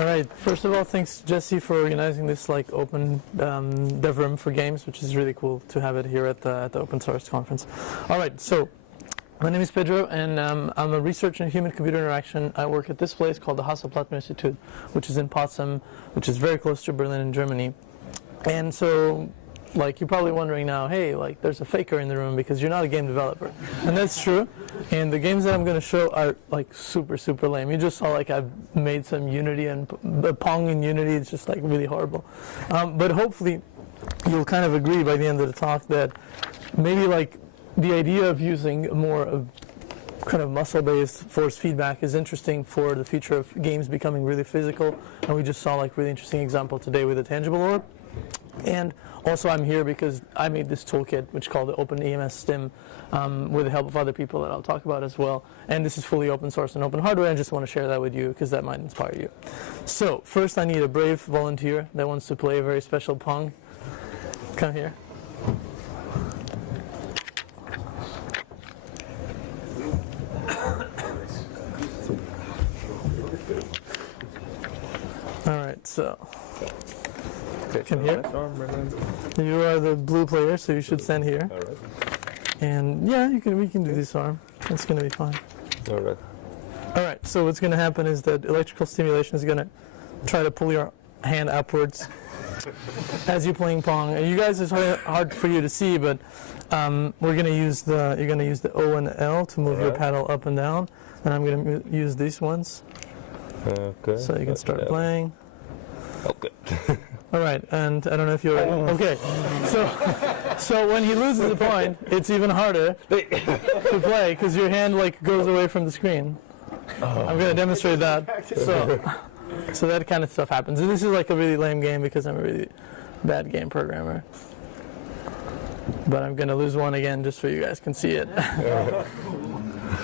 All right. First of all, thanks Jesse for organizing this open dev room for games, which is really cool to have it here at the Open Source Conference. All right. So my name is Pedro, and I'm a researcher in human-computer interaction. I work at this place called the Hasselblatt Institute, which is in Potsdam, which is very close to Berlin in Germany. And so, you're probably wondering now, hey, there's a faker in the room because you're not a game developer. And that's true. And the games that I'm going to show are, super, super lame. You just saw, I've made some Unity and Pong in Unity. It's just, really horrible. But hopefully, you'll kind of agree by the end of the talk that maybe, the idea of using more of kind of muscle-based force feedback is interesting for the future of games becoming really physical. And we just saw, really interesting example today with a tangible orb. And also I'm here because I made this toolkit, which is called the openEMSstim, with the help of other people that I'll talk about as well. And this is fully open source and open hardware. I just want to share that with you because that might inspire you. So first I need a brave volunteer that wants to play a very special Pong. Come here. All right, so come here. You are the blue player, so you should stand here. All right. And yeah, we can do this arm. It's going to be fine. All right. All right. So what's going to happen is that electrical stimulation is going to try to pull your hand upwards as you're playing Pong. And you guys, it's hard for you to see, but you're going to use the O and L to move your paddle up and down, and I'm going to use these ones. Okay. So you can start playing. Okay. All right, and I don't know if you're okay. So when he loses a point, it's even harder to play because your hand goes away from the screen. I'm going to demonstrate that. So that kind of stuff happens. And this is a really lame game because I'm a really bad game programmer. But I'm going to lose one again just so you guys can see it.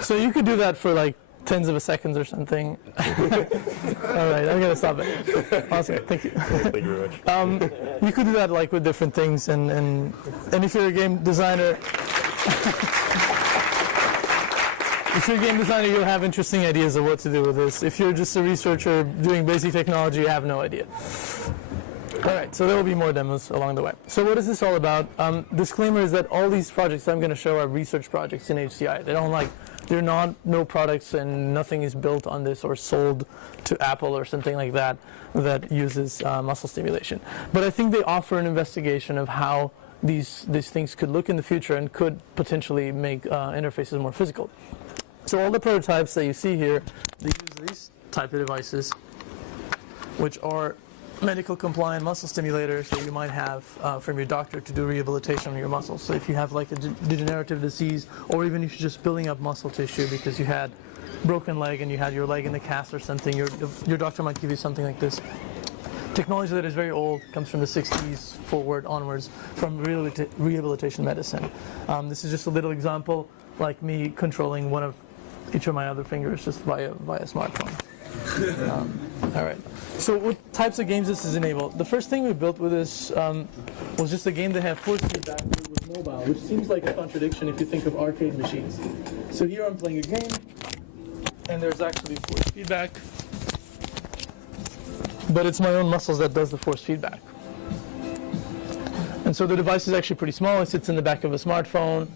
So you could do that for tens of a seconds or something. All right, I'm going to stop it. Awesome, thank you. Thank you very much. You could do that with different things, and if you're a game designer, you'll have interesting ideas of what to do with this. If you're just a researcher doing basic technology, you have no idea. All right, so there will be more demos along the way. So what is this all about? Disclaimer is that all these projects I'm going to show are research projects in HCI. They're not no products, and nothing is built on this or sold to Apple or something like that that uses muscle stimulation. But I think they offer an investigation of how these things could look in the future and could potentially make interfaces more physical. So all the prototypes that you see here, they use these type of devices, which are medical compliant muscle stimulators that you might have from your doctor to do rehabilitation on your muscles. So if you have a degenerative disease, or even if you're just building up muscle tissue because you had broken leg and you had your leg in the cast or something, your doctor might give you something like this. Technology that is very old, comes from the 60s forward onwards, from rehabilitation medicine. This is just a little example, like me controlling each of my other fingers just via smartphone. All right. So what types of games this is enabled? The first thing we built with this was just a game that had force feedback with mobile, which seems like a contradiction if you think of arcade machines. So here I'm playing a game, and there's actually force feedback, but it's my own muscles that does the force feedback. And so the device is actually pretty small. It sits in the back of a smartphone.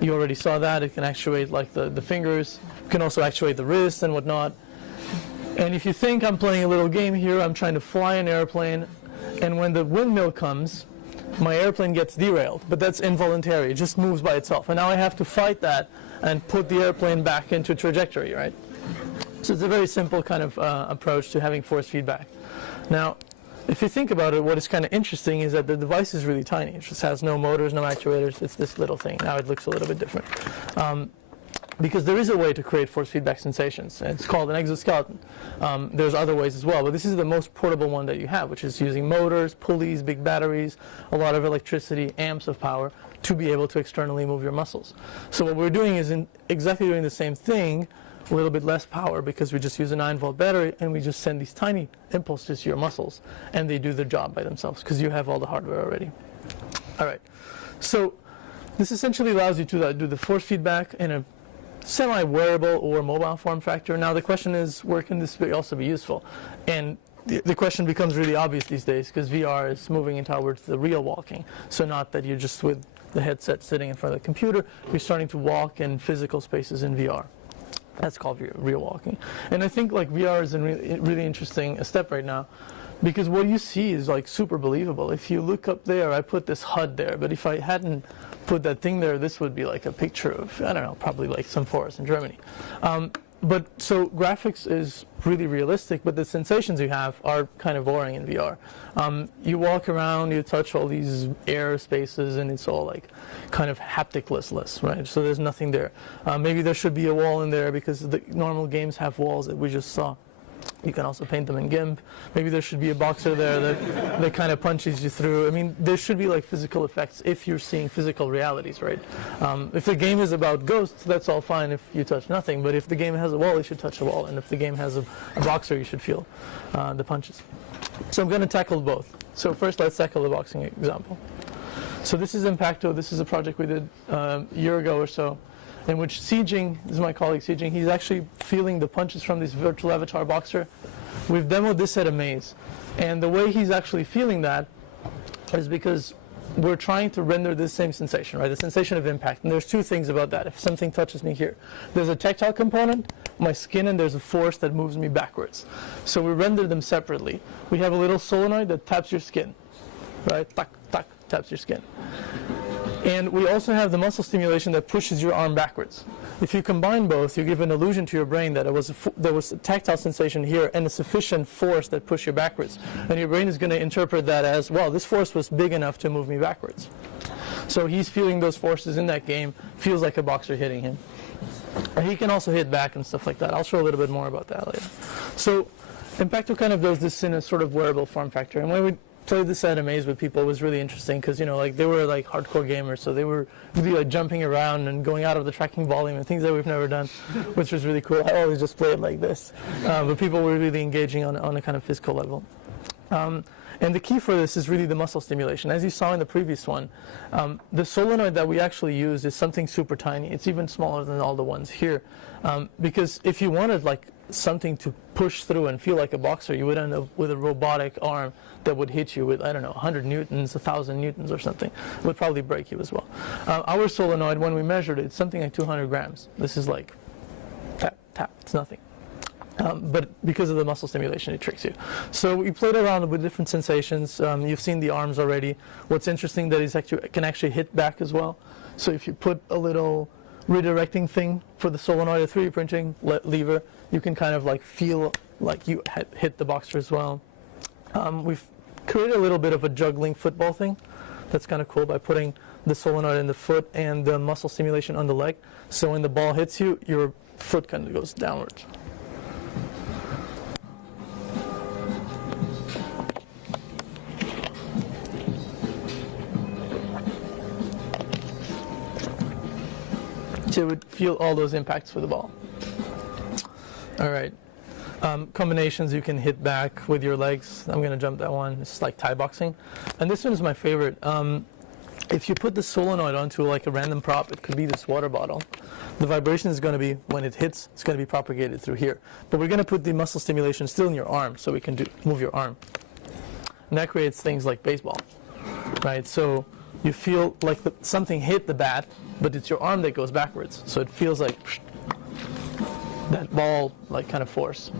You already saw that. It can actuate the fingers. It can also actuate the wrist and whatnot. And if you think I'm playing a little game here, I'm trying to fly an airplane, and when the windmill comes, my airplane gets derailed, but that's involuntary. It just moves by itself. And now I have to fight that and put the airplane back into trajectory, right? So it's a very simple kind of approach to having force feedback. Now, if you think about it, what is kind of interesting is that the device is really tiny. It just has no motors, no actuators. It's this little thing. Now it looks a little bit different. Because there is a way to create force feedback sensations. It's called an exoskeleton. There's other ways as well, but this is the most portable one that you have, which is using motors, pulleys, big batteries, a lot of electricity, amps of power, to be able to externally move your muscles. So what we're doing is exactly doing the same thing, a little bit less power, because we just use a 9-volt battery, and we just send these tiny impulses to your muscles, and they do their job by themselves, because you have all the hardware already. All right. So this essentially allows you to do the force feedback in a semi-wearable or mobile form factor. Now the question is, where can this also be useful? And the question becomes really obvious these days because VR is moving towards the real walking. So not that you're just with the headset sitting in front of the computer, you're starting to walk in physical spaces in VR. That's called real walking. And I think like VR is a really interesting step right now because what you see is like super believable. If you look up there, I put this HUD there, but if I hadn't put that thing there, this would be like a picture of, I don't know, probably like some forest in Germany. But so graphics is really realistic, but the sensations you have are kind of boring in VR. You walk around, you touch all these air spaces, and it's all like kind of hapticless, right? So there's nothing there. Maybe there should be a wall in there because the normal games have walls that we just saw. You can also paint them in GIMP. Maybe there should be a boxer there that kind of punches you through. I mean, there should be like physical effects if you're seeing physical realities, right? If the game is about ghosts, that's all fine if you touch nothing. But if the game has a wall, you should touch the wall. And if the game has a boxer, you should feel the punches. So I'm going to tackle both. So first, let's tackle the boxing example. So this is Impacto. This is a project we did a year ago or so, in which Sieging, this is my colleague Sieging, he's actually feeling the punches from this virtual avatar boxer. We've demoed this at a maze. And the way he's actually feeling that is because we're trying to render this same sensation, right? The sensation of impact. And there's two things about that. If something touches me here, there's a tactile component, my skin, and there's a force that moves me backwards. So we render them separately. We have a little solenoid that taps your skin, right? Tack, tack, taps your skin. And we also have the muscle stimulation that pushes your arm backwards. If you combine both, you give an illusion to your brain that there was a tactile sensation here and a sufficient force that pushed you backwards. And your brain is going to interpret that as, well, this force was big enough to move me backwards. So he's feeling those forces in that game, feels like a boxer hitting him. And he can also hit back and stuff like that. I'll show a little bit more about that later. So Impacto kind of does this in a sort of wearable form factor. And when we played this at a maze with people, it was really interesting because, you know, like they were like hardcore gamers, so they were really like jumping around and going out of the tracking volume and things that we've never done, which was really cool. I always just play it like this, but people were really engaging on a kind of physical level. And the key for this is really the muscle stimulation. As you saw in the previous one, the solenoid that we actually use is something super tiny. It's even smaller than all the ones here, because if you wanted like something to push through and feel like a boxer, you would end up with a robotic arm that would hit you with, I don't know, 100 newtons, 1,000 newtons or something. It would probably break you as well. Our solenoid, when we measured it, it's something like 200 grams. This is like tap, tap, it's nothing. But because of the muscle stimulation, it tricks you. So we played around with different sensations. You've seen the arms already. What's interesting that it can actually hit back as well. So if you put a little redirecting thing for the solenoid, a 3D printing lever, you can kind of like feel like you hit the boxer as well. We've created a little bit of a juggling football thing. That's kind of cool by putting the solenoid in the foot and the muscle stimulation on the leg. So when the ball hits you, your foot kind of goes downwards. So you would feel all those impacts with the ball. All right. Combinations you can hit back with your legs. I'm going to jump that one. It's like Thai boxing. And this one is my favorite. If you put the solenoid onto like a random prop, it could be this water bottle. The vibration is going to be, when it hits, it's going to be propagated through here. But we're going to put the muscle stimulation still in your arm so we can move your arm. And that creates things like baseball, right? So you feel like something hit the bat, but it's your arm that goes backwards. So it feels like that ball like kind of force.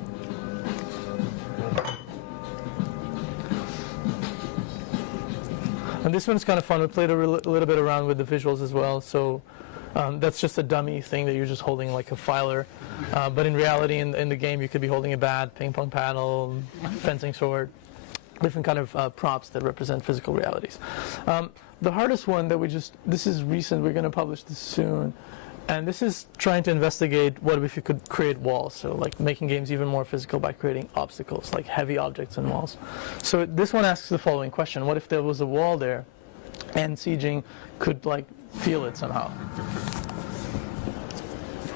And this one's kind of fun. We played a little bit around with the visuals as well. So that's just a dummy thing that you're just holding like a filer. But in reality, in the game, you could be holding a bat, ping pong paddle, fencing sword, different kind of props that represent physical realities. The hardest one that this is recent, we're going to publish this soon. And this is trying to investigate what if you could create walls, so like making games even more physical by creating obstacles, like heavy objects and walls. So this one asks the following question: what if there was a wall there, and Sieging could like feel it somehow?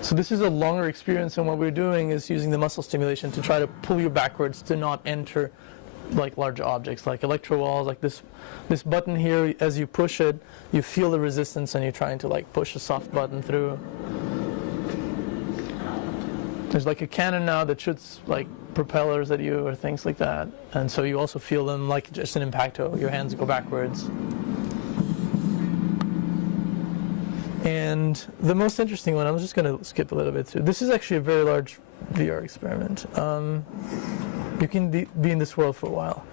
So this is a longer experience, and what we're doing is using the muscle stimulation to try to pull you backwards to not enter like large objects, like electro walls, like this button here. As you push it, you feel the resistance, and you're trying to like push a soft button through. There's like a cannon now that shoots like propellers at you or things like that, and so you also feel them like just an impacto. Your hands go backwards. And the most interesting one, I'm just going to skip a little bit through. This is actually a very large VR experiment. You can be in this world for a while.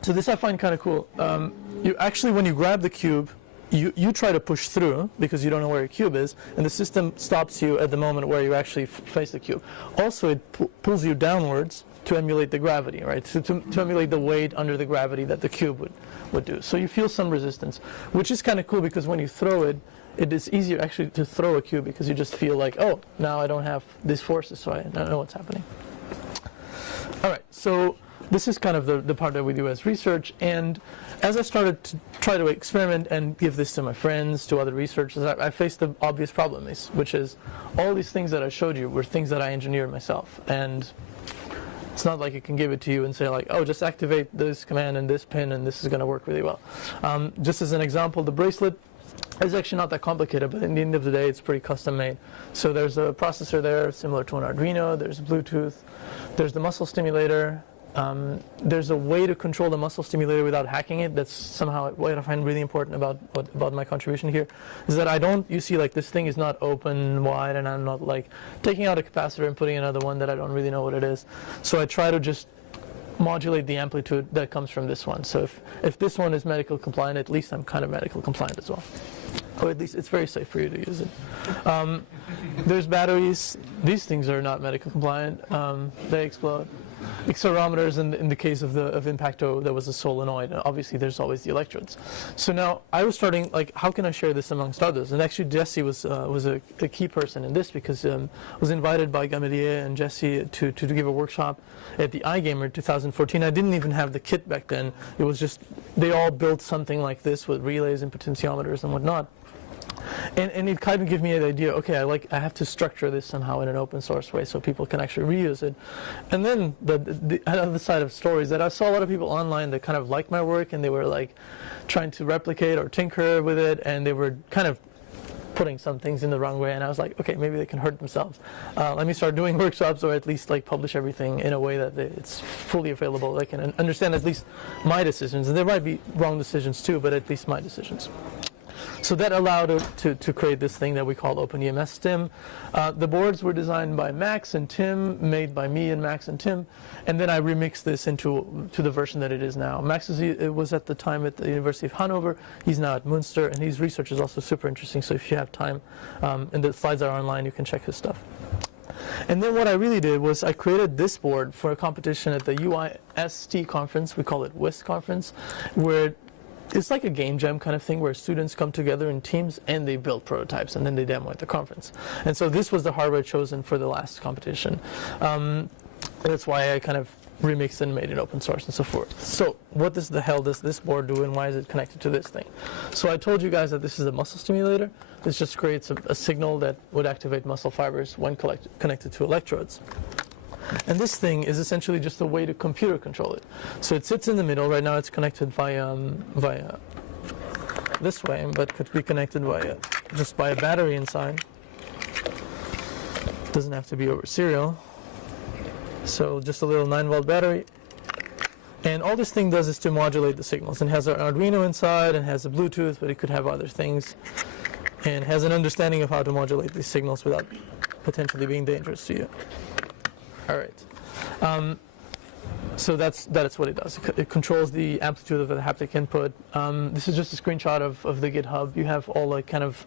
So this I find kind of cool. You actually, when you grab the cube, you try to push through because you don't know where your cube is, and the system stops you at the moment where you actually face the cube. Also, it pulls you downwards to emulate the gravity, right? To emulate the weight under the gravity that the cube would do. So you feel some resistance, which is kind of cool because when you throw it, it is easier actually to throw a cube because you just feel like, oh, now I don't have these forces, so I don't know what's happening. All right, so this is kind of the part that we do as research, and as I started to try to experiment and give this to my friends, to other researchers, I faced the obvious problem, which is all these things that I showed you were things that I engineered myself, and it's not like I can give it to you and say like, oh, just activate this command and this pin and this is going to work really well. Just as an example, the bracelet is actually not that complicated, but at the end of the day, it's pretty custom made. So there's a processor there similar to an Arduino, there's Bluetooth, there's the muscle stimulator, there's a way to control the muscle stimulator without hacking it. That's somehow what I find really important about my contribution here, is that you see like this thing is not open wide, and I'm not like taking out a capacitor and putting another one that I don't really know what it is. So I try to just modulate the amplitude that comes from this one. So if this one is medical compliant, at least I'm kind of medical compliant as well. Or at least it's very safe for you to use it. There's batteries. These things are not medical compliant. They explode. Accelerometers, in the case of Impacto, there was a solenoid. Obviously, there's always the electrodes. So now I was starting, like, how can I share this amongst others? And actually, Jesse was a key person in this because I was invited by Gamelier and Jesse to give a workshop at the iGamer 2014. I didn't even have the kit back then. It was just, they all built something like this with relays and potentiometers and whatnot. And it kind of gave me the idea, okay, I have to structure this somehow in an open source way so people can actually reuse it. And then the other side of the story is that I saw a lot of people online that kind of liked my work, and they were like trying to replicate or tinker with it, and they were kind of putting some things in the wrong way, and I was like, okay, maybe they can hurt themselves. Let me start doing workshops, or at least like publish everything in a way that it's fully available. They can understand at least my decisions, and there might be wrong decisions too, but at least my decisions. So that allowed it to create this thing that we call openEMSstim. The boards were designed by Max and Tim, made by me and Max and Tim, and then I remixed this into the version that it is now. Max was at the time at the University of Hanover. He's now at Münster, and his research is also super interesting. So if you have time, and the slides are online, you can check his stuff. And then what I really did was I created this board for a competition at the UIST conference. We call it WIST conference, where it's like a game jam kind of thing where students come together in teams and they build prototypes and then they demo at the conference. And so this was the hardware chosen for the last competition. That's why I kind of remixed and made it open source and so forth. So what the hell does this board do, and why is it connected to this thing? So I told you guys that this is a muscle stimulator. This just creates a signal that would activate muscle fibers when connected to electrodes. And this thing is essentially just a way to computer control it. So it sits in the middle. Right now it's connected via this way, but could be connected just by a battery inside. Doesn't have to be over serial. So just a little 9-volt battery. And all this thing does is to modulate the signals. And has an Arduino inside and has a Bluetooth, but it could have other things. And has an understanding of how to modulate these signals without potentially being dangerous to you. All right. So that's what it does. It controls the amplitude of the haptic input. This is just a screenshot of the GitHub. You have all like kind of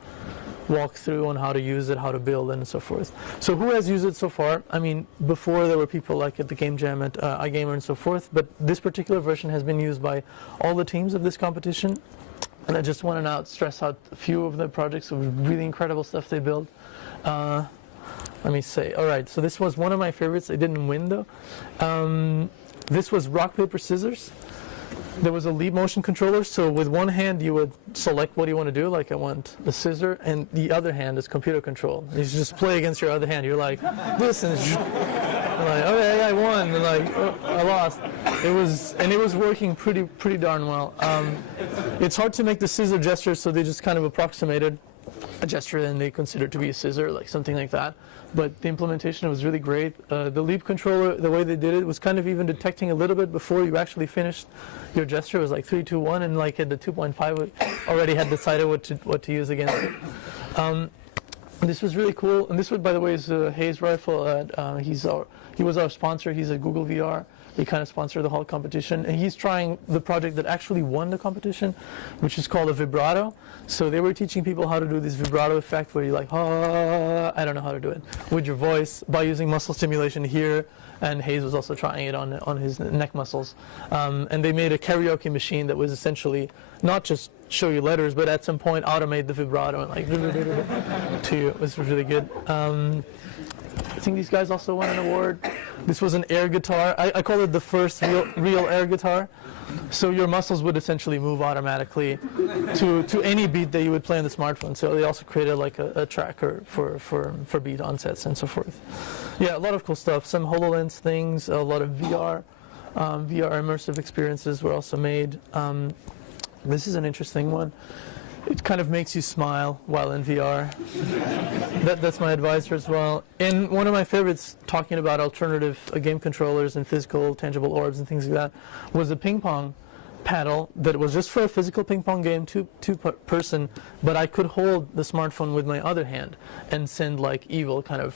walkthrough on how to use it, how to build it, and so forth. So who has used it so far? I mean, before there were people like at the Game Jam at iGamer and so forth, but this particular version has been used by all the teams of this competition. And I just want to stress out a few of the projects of really incredible stuff they built. Let me say, all right, so this was one of my favorites. I didn't win though. This was rock, paper, scissors. There was a leap motion controller, so with one hand you would select what you want to do, like I want the scissor, and the other hand is computer control. You just play against your other hand. You're like, this, and you're like, okay, I won, and like, oh, I lost. It was working pretty darn well. It's hard to make the scissor gestures, so they just kind of approximated. a gesture and they consider to be a scissor, like something like that. But the implementation was really great. The leap controller, the way they did it was kind of even detecting a little bit before you actually finished your gesture. It was like 3, 2, 1, and like at the 2.5 it already had decided what to use against it. This was really cool, and this one, by the way, is a Hayes rifle. He was our sponsor. He's at Google VR. He kind of sponsored the whole competition, and he's trying the project that actually won the competition, which is called a vibrato. So they were teaching people how to do this vibrato effect where you're like, ah, I don't know how to do it, with your voice by using muscle stimulation here. And Hayes was also trying it on his neck muscles. And they made a karaoke machine that was essentially not just show you letters, but at some point automate the vibrato and like to you. It was really good. I think these guys also won an award. This was an air guitar. I call it the first real air guitar. So your muscles would essentially move automatically to any beat that you would play on the smartphone. So they also created like a tracker for beat onsets and so forth. Yeah, a lot of cool stuff. Some HoloLens things, a lot of VR immersive experiences were also made. This is an interesting one. It kind of makes you smile while in VR. That's my advisor as well. And one of my favorites, talking about alternative game controllers and physical tangible orbs and things like that, was a ping pong paddle that was just for a physical ping pong game, two person, but I could hold the smartphone with my other hand and send like evil kind of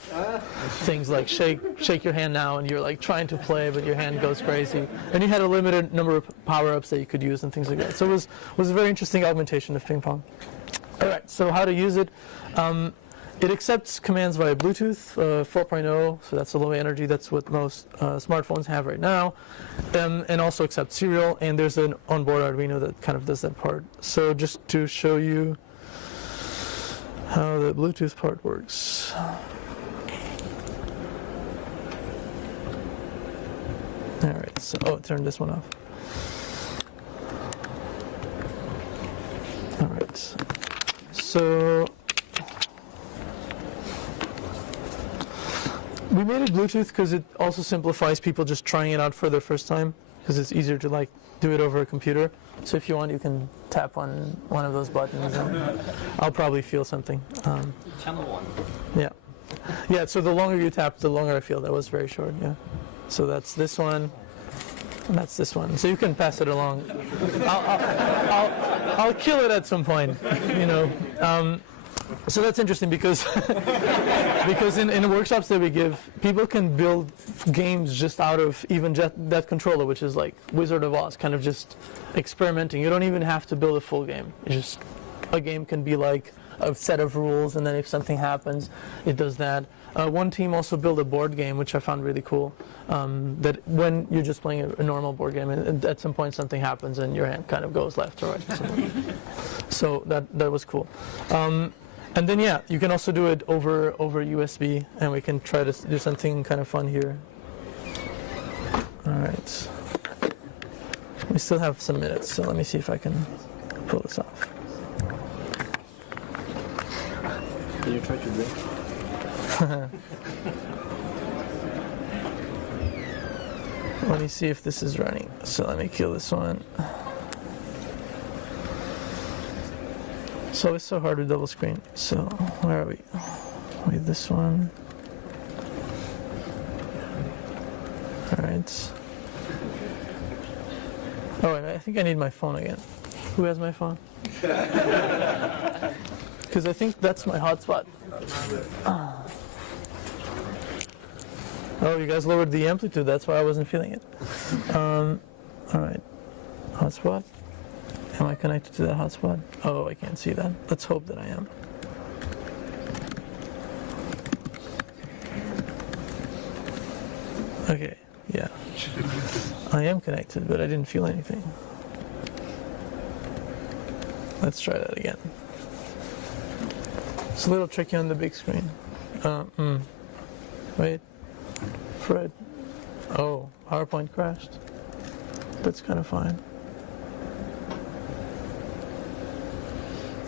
things like shake your hand now, and you're like trying to play but your hand goes crazy, and you had a limited number of power-ups that you could use and things like that. So it was a very interesting augmentation of ping pong. All right, so how to use it. It accepts commands via Bluetooth 4.0, so that's the low energy. That's what most smartphones have right now, and also accepts serial. And there's an onboard Arduino that kind of does that part. So just to show you how the Bluetooth part works. All right. So turn this one off. All right. So we made it Bluetooth because it also simplifies people just trying it out for their first time, because it's easier to like do it over a computer. So if you want, you can tap on one of those buttons and I'll probably feel something. Channel 1. Yeah. Yeah, so the longer you tap, the longer I feel. That was very short, yeah. So that's this one, and that's this one. So you can pass it along. I'll kill it at some point, you know. So that's interesting because because in the workshops that we give, people can build games just out of even that controller, which is like Wizard of Oz, kind of just experimenting. You don't even have to build a full game. It's just a game can be like a set of rules, and then if something happens, it does that. One team also built a board game, which I found really cool, that when you're just playing a normal board game, and at some point something happens and your hand kind of goes left or right. So that was cool. And then, yeah, you can also do it over USB, and we can try to do something kind of fun here. All right. We still have some minutes, so let me see if I can pull this off. Can you try to drink? Let me see if this is running. So let me kill this one. So it's so hard to double screen. So where are we? Wait, this one. All right. Oh, and I think I need my phone again. Who has my phone? Because I think that's my hotspot. Oh, you guys lowered the amplitude. That's why I wasn't feeling it. All right. Hotspot. Am I connected to that hotspot? Oh, I can't see that. Let's hope that I am. Okay, yeah. I am connected, but I didn't feel anything. Let's try that again. It's a little tricky on the big screen. Wait. Fred. Oh, PowerPoint crashed. That's kind of fine.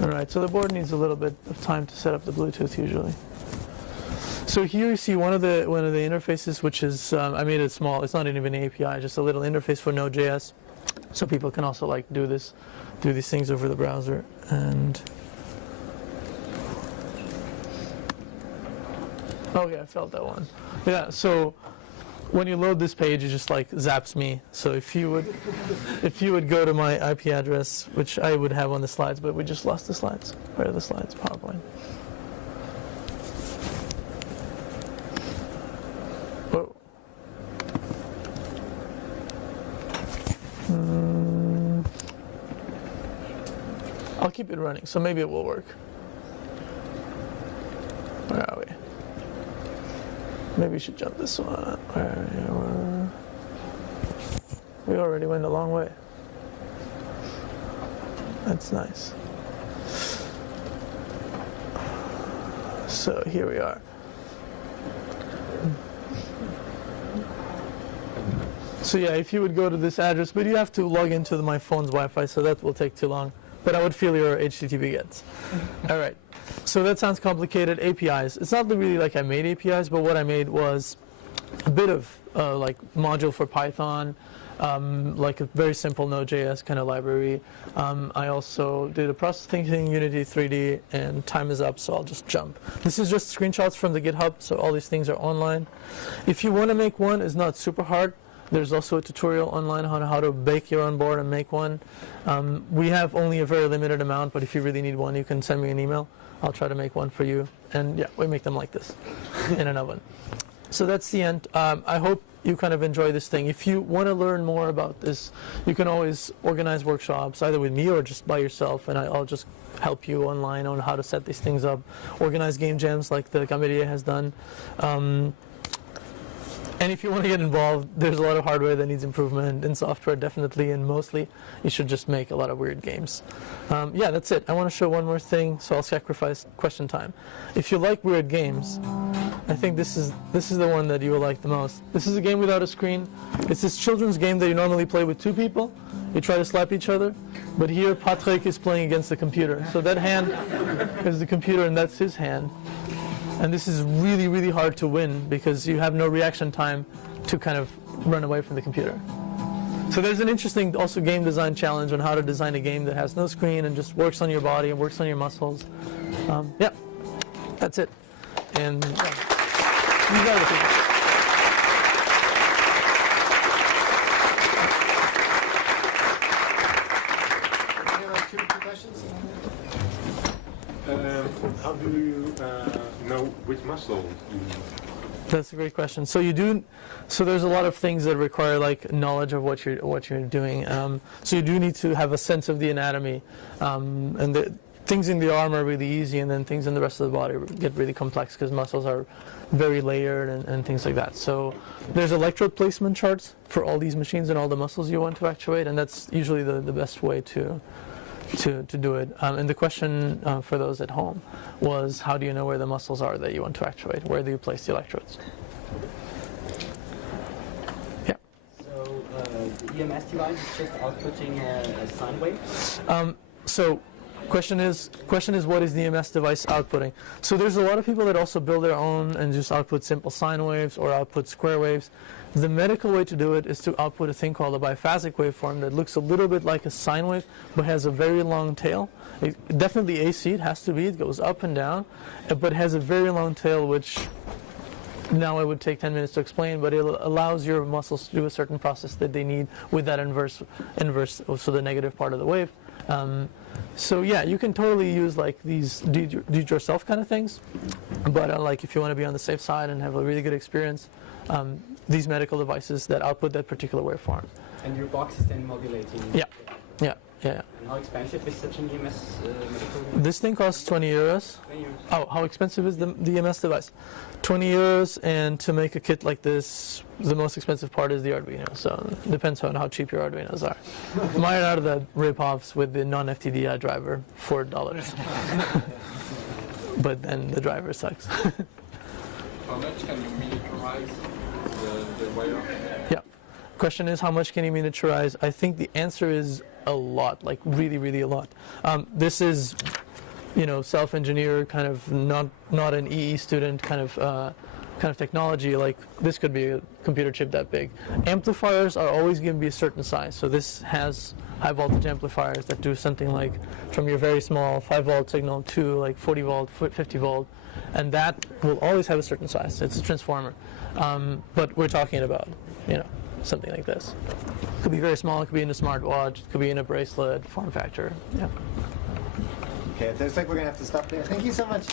Alright, so the board needs a little bit of time to set up the Bluetooth usually. So here you see one of the interfaces, which is I made it small. It's not even an API, just a little interface for Node.js, so people can also like do these things over the browser. And Okay, I felt that one. Yeah, so when you load this page, it just like zaps me. So if you would go to my IP address, which I would have on the slides, but we just lost the slides. Where are the slides? PowerPoint. Whoa. I'll keep it running, so maybe it will work. Where are we? Maybe we should jump this one. We already went a long way. That's nice. So here we are. So yeah, if you would go to this address, but you have to log into my phone's Wi-Fi, so that will take too long. But I would feel your HTTP gets. All right. So that sounds complicated. APIs. It's not really like I made APIs, but what I made was a bit of like module for Python, like a very simple Node.js kind of library. I also did a processing thing in Unity 3D, and time is up, so I'll just jump. This is just screenshots from the GitHub, so all these things are online. If you want to make one, it's not super hard. There's also a tutorial online on how to bake your own board and make one. We have only a very limited amount, but if you really need one, you can send me an email. I'll try to make one for you. And yeah, we make them like this in an oven. So that's the end. I hope you kind of enjoy this thing. If you want to learn more about this, you can always organize workshops, either with me or just by yourself, and I'll just help you online on how to set these things up. Organize game jams like the Gamedia has done. And if you want to get involved, there's a lot of hardware that needs improvement, and software definitely, and mostly you should just make a lot of weird games. Yeah, that's it. I want to show one more thing, so I'll sacrifice question time. If you like weird games, I think this is the one that you will like the most. This is a game without a screen. It's this children's game that you normally play with two people. You try to slap each other, but here Patrick is playing against the computer. So that hand is the computer, and that's his hand. And this is really, really hard to win because you have no reaction time to kind of run away from the computer. So there's an interesting also game design challenge on how to design a game that has no screen and just works on your body and works on your muscles. Yeah, that's it. And yeah, these are the things. How do you know which muscle? That's a great question. So you do. So there's a lot of things that require like knowledge of what you're doing. So you do need to have a sense of the anatomy, and the things in the arm are really easy, and then things in the rest of the body get really complex because muscles are very layered and things like that. So there's electrode placement charts for all these machines and all the muscles you want to actuate, and that's usually the best way to do it. And the question for those at home was, how do you know where the muscles are that you want to actuate? Where do you place the electrodes? Yeah. So the EMS device is just outputting a sine wave? So question is what is the EMS device outputting? So there's a lot of people that also build their own and just output simple sine waves or output square waves. The medical way to do it is to output a thing called a biphasic waveform that looks a little bit like a sine wave but has a very long tail. Definitely AC, it has to be, it goes up and down, but has a very long tail, which now it would take 10 minutes to explain, but it allows your muscles to do a certain process that they need with that inverse, so the negative part of the wave. So yeah, you can totally use like these do-it-yourself kind of things, but like if you want to be on the safe side and have a really good experience, these medical devices that output that particular waveform. And your box is then modulating? Yeah. And how expensive is such an EMS medical device? This thing costs 20 euros. 20 euros. Oh, how expensive is the EMS device? 20 euros, and to make a kit like this, the most expensive part is the Arduino, so it depends on how cheap your Arduinos are. Mine are the rip-offs with the non-FTDI driver, $4. But then the driver sucks. How much can you miniaturize the wire? Yeah. Question is, how much can you miniaturize? I think the answer is a lot, like really, really a lot. This is, self-engineered, kind of not an EE student kind of technology. Like this could be a computer chip that big. Amplifiers are always going to be a certain size. So this has high voltage amplifiers that do something like from your very small 5 volt signal to like 40 volt, 50 volt. and that will always have a certain size. It's a transformer. But we're talking about, something like this. It could be very small. It could be in a smartwatch. It could be in a bracelet, form factor. Yeah. Okay, it looks like we're going to have to stop there. Thank you so much.